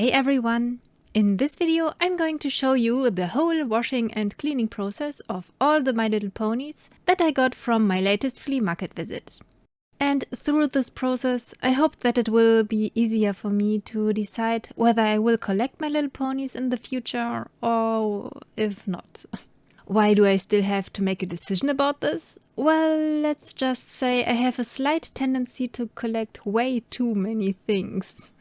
Hey everyone! In this video I'm going to show you the whole washing and cleaning process of all the My Little Ponies that I got from my latest flea market visit. And through this process I hope that it will be easier for me to decide whether I will collect My Little Ponies in the future or if not. Why do I still have to make a decision about this? Well, let's just say I have a slight tendency to collect way too many things.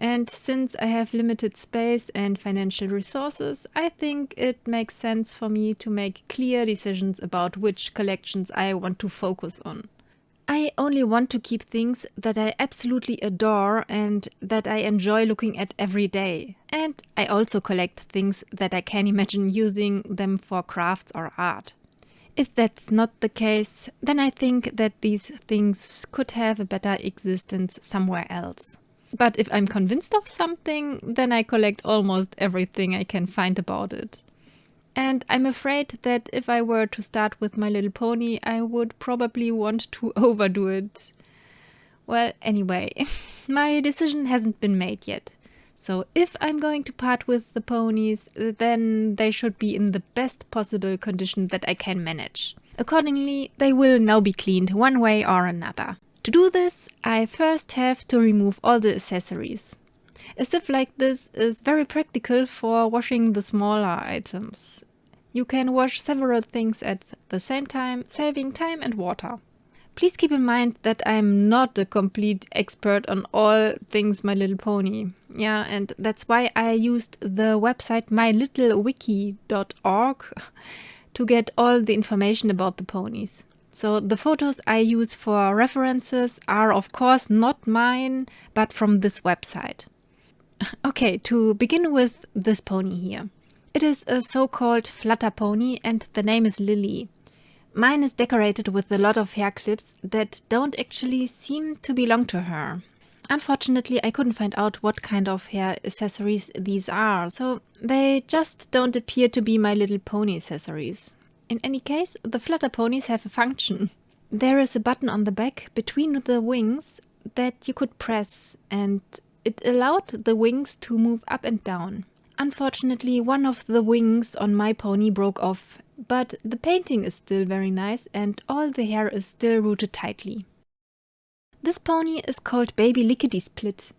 And since I have limited space and financial resources, I think it makes sense for me to make clear decisions about which collections I want to focus on. I only want to keep things that I absolutely adore and that I enjoy looking at every day. And I also collect things that I can imagine using them for crafts or art. If that's not the case, then I think that these things could have a better existence somewhere else. But if I'm convinced of something, then I collect almost everything I can find about it. And I'm afraid that if I were to start with My Little Pony, I would probably want to overdo it. Well, anyway, my decision hasn't been made yet. So if I'm going to part with the ponies, then they should be in the best possible condition that I can manage. Accordingly, they will now be cleaned one way or another. To do this, I first have to remove all the accessories. A sieve like this is very practical for washing the smaller items. You can wash several things at the same time, saving time and water. Please keep in mind that I'm not a complete expert on all things My Little Pony. Yeah, and that's why I used the website mylittlewiki.org to get all the information about the ponies. So the photos I use for references are of course not mine, but from this website. Okay, to begin with this pony here. It is a so-called flutter pony and the name is Lily. Mine is decorated with a lot of hair clips that don't actually seem to belong to her. Unfortunately, I couldn't find out what kind of hair accessories these are, so they just don't appear to be My Little Pony accessories. In any case, the flutter ponies have a function. There is a button on the back between the wings that you could press, and it allowed the wings to move up and down. Unfortunately, one of the wings on my pony broke off, but the painting is still very nice and all the hair is still rooted tightly. This pony is called Baby Lickety Split.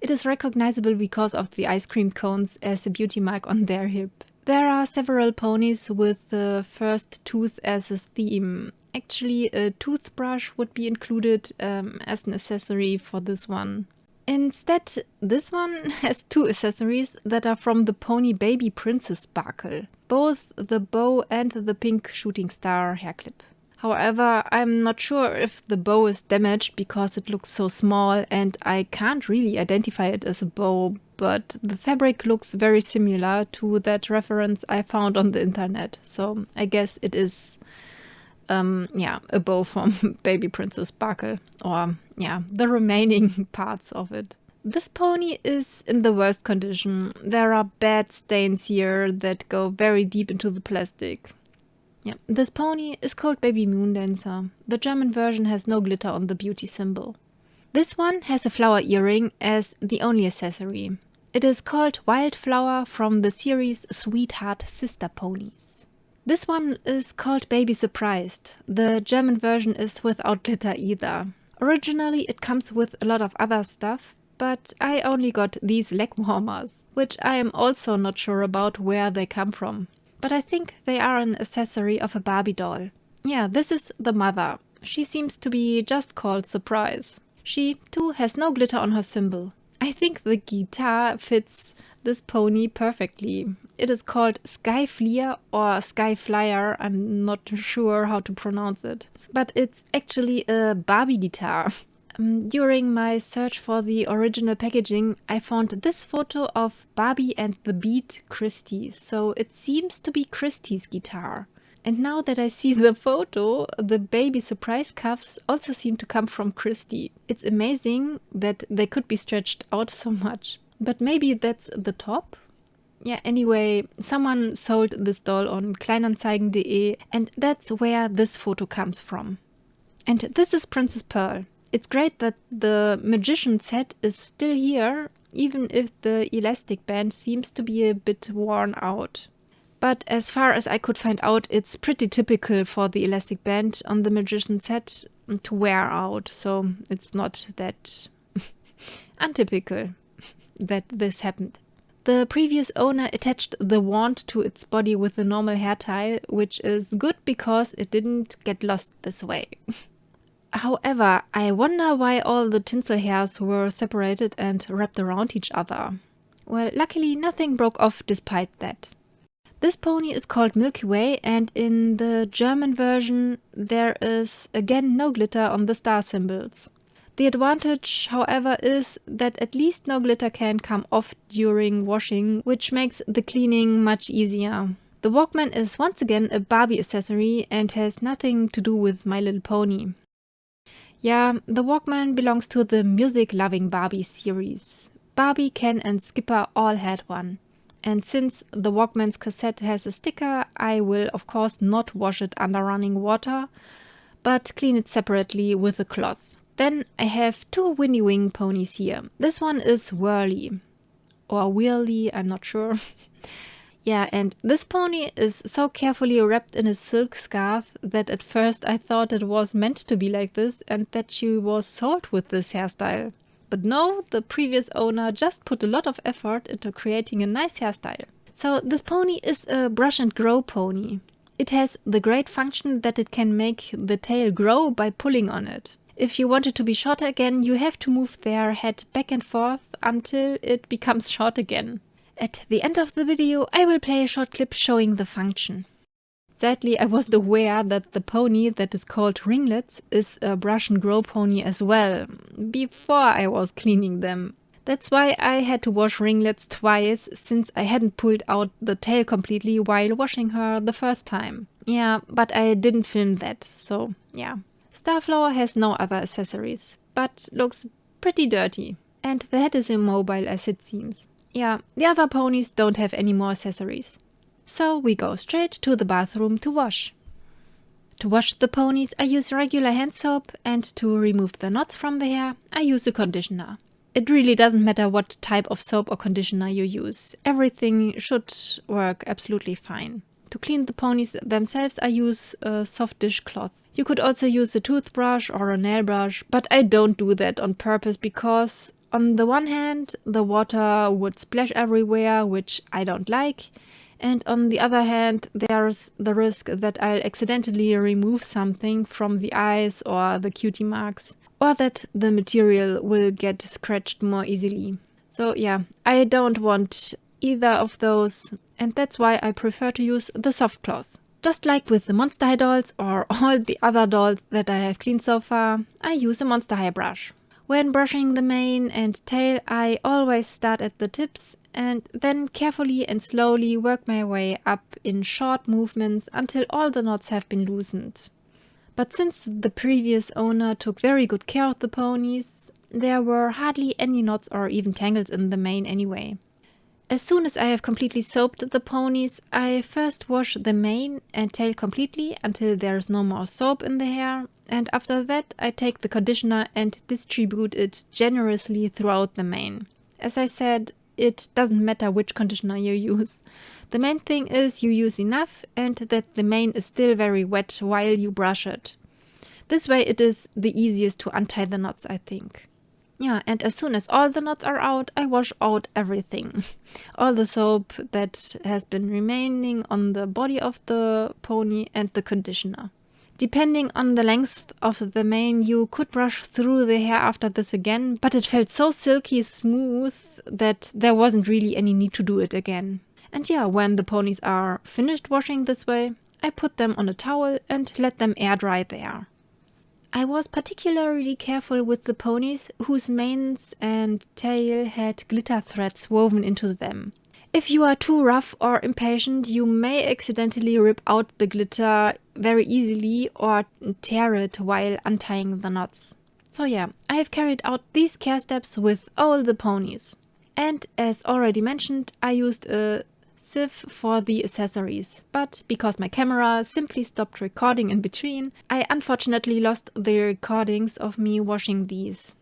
It is recognizable because of the ice cream cones as a beauty mark on their hip. There are several ponies with the first tooth as a theme. Actually, a toothbrush would be included as an accessory for this one. Instead, this one has two accessories that are from the Pony Baby Princess Sparkle, both the bow and the pink shooting star hair clip. However, I'm not sure if the bow is damaged because it looks so small and I can't really identify it as a bow, but the fabric looks very similar to that reference I found on the internet. So I guess it is, a bow from Baby Princess Sparkle, or the remaining parts of it. This pony is in the worst condition. There are bad stains here that go very deep into the plastic. This pony is called Baby Moondancer. The German version has no glitter on the beauty symbol. This one has a flower earring as the only accessory. It is called Wildflower from the series Sweetheart Sister Ponies. This one is called Baby Surprised. The German version is without glitter either. Originally it comes with a lot of other stuff, but I only got these leg warmers, which I am also not sure about where they come from. But I think they are an accessory of a Barbie doll. Yeah, this is the mother. She seems to be just called Surprise. She, too, has no glitter on her symbol. I think the guitar fits this pony perfectly. It is called Sky Flyer or Sky Flyer, I'm not sure how to pronounce it. But it's actually a Barbie guitar. During my search for the original packaging, I found this photo of Barbie and the beat Christy, so it seems to be Christy's guitar. And now that I see the photo, the baby surprise cuffs also seem to come from Christy. It's amazing that they could be stretched out so much. But maybe that's the top? Yeah, anyway, someone sold this doll on kleinanzeigen.de and that's where this photo comes from. And this is Princess Pearl. It's great that the magician set is still here, even if the elastic band seems to be a bit worn out. But as far as I could find out, it's pretty typical for the elastic band on the magician set to wear out, so it's not that untypical that this happened. The previous owner attached the wand to its body with a normal hair tie, which is good because it didn't get lost this way. However, I wonder why all the tinsel hairs were separated and wrapped around each other. Well, luckily nothing broke off despite that. This pony is called Milky Way, and in the German version there is again no glitter on the star symbols. The advantage, however, is that at least no glitter can come off during washing, which makes the cleaning much easier. The Walkman is once again a Barbie accessory and has nothing to do with My Little Pony. Yeah, the Walkman belongs to the music-loving Barbie series. Barbie, Ken and Skipper all had one. And since the Walkman's cassette has a sticker, I will of course not wash it under running water, but clean it separately with a cloth. Then I have two Winnie Wing ponies here. This one is Whirly, or Whirly, I'm not sure. Yeah, and this pony is so carefully wrapped in a silk scarf that at first I thought it was meant to be like this and that she was sold with this hairstyle. But no, the previous owner just put a lot of effort into creating a nice hairstyle. So this pony is a brush and grow pony. It has the great function that it can make the tail grow by pulling on it. If you want it to be shorter again, you have to move their head back and forth until it becomes short again. At the end of the video, I will play a short clip showing the function. Sadly, I wasn't aware that the pony that is called Ringlets is a brush and grow pony as well, before I was cleaning them. That's why I had to wash Ringlets twice, since I hadn't pulled out the tail completely while washing her the first time. Yeah, but I didn't film that, so yeah. Starflower has no other accessories, but looks pretty dirty. And the head is immobile as it seems. Yeah, the other ponies don't have any more accessories. So we go straight to the bathroom to wash. To wash the ponies I use regular hand soap, and to remove the knots from the hair I use a conditioner. It really doesn't matter what type of soap or conditioner you use. Everything should work absolutely fine. To clean the ponies themselves I use a soft dishcloth. You could also use a toothbrush or a nail brush, but I don't do that on purpose because on the one hand the water would splash everywhere, which I don't like, and on the other hand there's the risk that I'll accidentally remove something from the eyes or the cutie marks, or that the material will get scratched more easily. So yeah, I don't want either of those, and that's why I prefer to use the soft cloth. Just like with the Monster High dolls or all the other dolls that I have cleaned so far, I use a Monster High brush. When brushing the mane and tail, I always start at the tips and then carefully and slowly work my way up in short movements until all the knots have been loosened. But since the previous owner took very good care of the ponies, there were hardly any knots or even tangles in the mane anyway. As soon as I have completely soaped the ponies, I first wash the mane and tail completely until there is no more soap in the hair, and after that I take the conditioner and distribute it generously throughout the mane. As I said, it doesn't matter which conditioner you use. The main thing is you use enough and that the mane is still very wet while you brush it. This way it is the easiest to untie the knots, I think. Yeah, and as soon as all the knots are out, I wash out everything. All the soap that has been remaining on the body of the pony and the conditioner. Depending on the length of the mane, you could brush through the hair after this again, but it felt so silky smooth that there wasn't really any need to do it again. And yeah, when the ponies are finished washing this way, I put them on a towel and let them air dry there. I was particularly careful with the ponies whose manes and tail had glitter threads woven into them. If you are too rough or impatient, you may accidentally rip out the glitter very easily or tear it while untying the knots. So yeah, I have carried out these care steps with all the ponies. And as already mentioned, I used a expensive for the accessories, but because my camera simply stopped recording in between, I unfortunately lost the recordings of me washing these.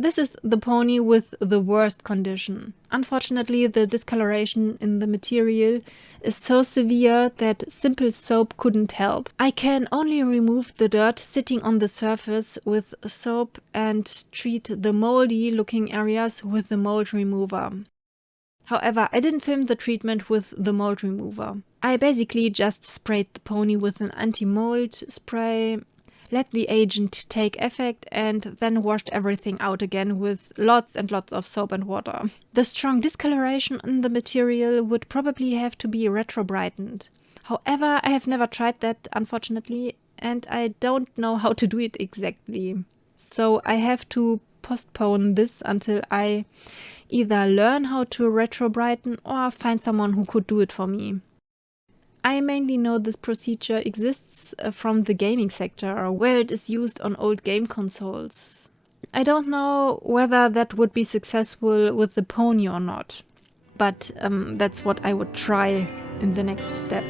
This is the pony with the worst condition. Unfortunately, the discoloration in the material is so severe that simple soap couldn't help. I can only remove the dirt sitting on the surface with soap and treat the moldy looking areas with the mold remover. However, I didn't film the treatment with the mold remover. I basically just sprayed the pony with an anti-mold spray, let the agent take effect, and then washed everything out again with lots and lots of soap and water. The strong discoloration in the material would probably have to be retro-brightened. However, I have never tried that, unfortunately, and I don't know how to do it exactly. So I have to postpone this until I either learn how to retro-brighten or find someone who could do it for me. I mainly know this procedure exists from the gaming sector, where it is used on old game consoles. I don't know whether that would be successful with the pony or not, but that's what I would try in the next step.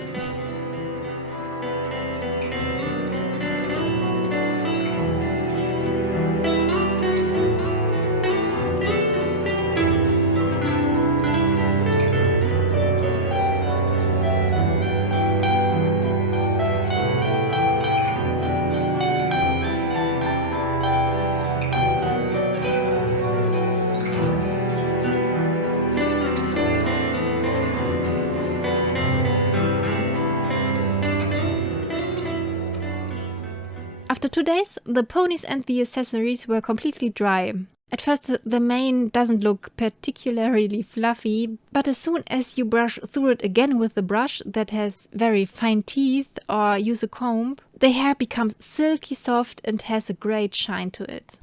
After 2 days, the ponies and the accessories were completely dry. At first, the mane doesn't look particularly fluffy, but as soon as you brush through it again with a brush that has very fine teeth or use a comb, the hair becomes silky soft and has a great shine to it.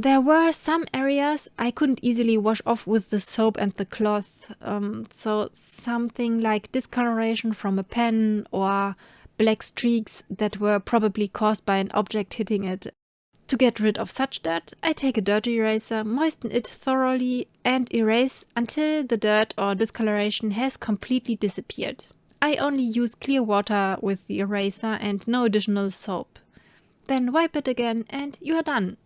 There were some areas I couldn't easily wash off with the soap and the cloth. So something like discoloration from a pen or black streaks that were probably caused by an object hitting it. To get rid of such dirt, I take a dirt eraser, moisten it thoroughly, and erase until the dirt or discoloration has completely disappeared. I only use clear water with the eraser and no additional soap. Then wipe it again and you are done.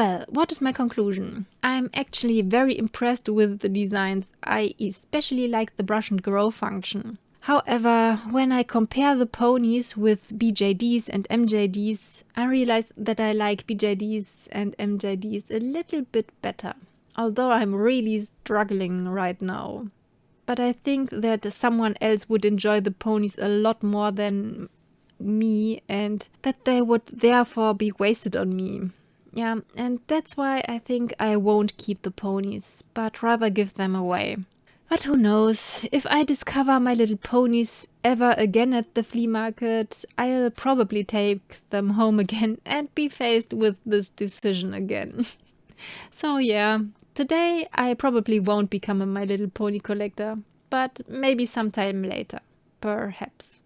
Well, what is my conclusion? I'm actually very impressed with the designs. I especially like the brush and grow function. However, when I compare the ponies with BJDs and MJDs, I realize that I like BJDs and MJDs a little bit better. Although I'm really struggling right now. But I think that someone else would enjoy the ponies a lot more than me, and that they would therefore be wasted on me. Yeah, and that's why I think I won't keep the ponies, but rather give them away. But who knows, if I discover my little ponies ever again at the flea market, I'll probably take them home again and be faced with this decision again. So yeah, today I probably won't become a My Little Pony collector, but maybe sometime later, perhaps.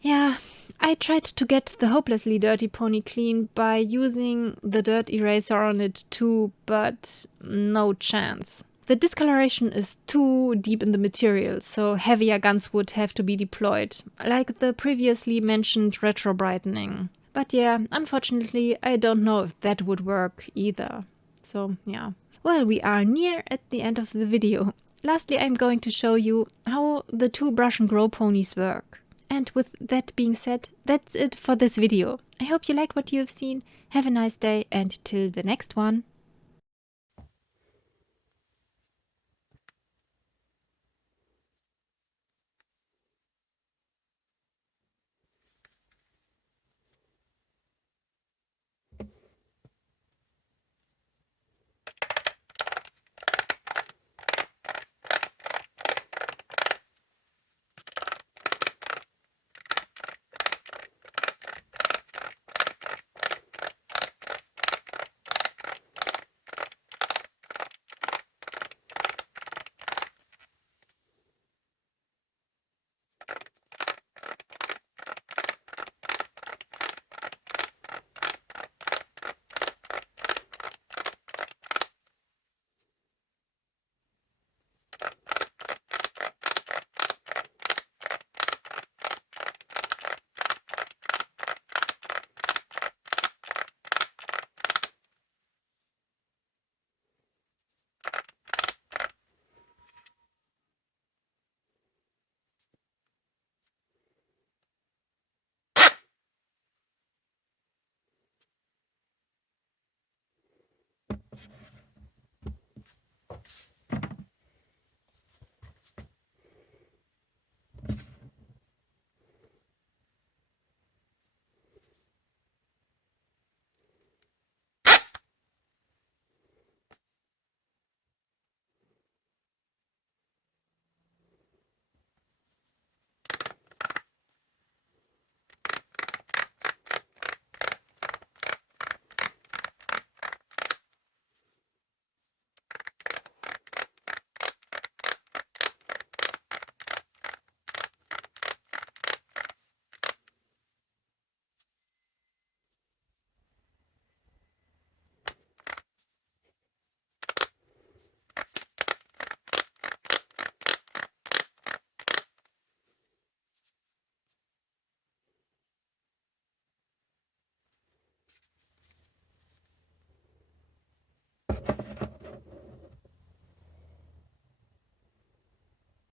Yeah, I tried to get the hopelessly dirty pony clean by using the dirt eraser on it too, but no chance. The discoloration is too deep in the material, so heavier guns would have to be deployed, like the previously mentioned retro brightening. But yeah, unfortunately, I don't know if that would work either. So yeah. Well, we are near at the end of the video. Lastly, I'm going to show you how the two brush and grow ponies work. And with that being said, that's it for this video. I hope you liked what you have seen. Have a nice day and till the next one.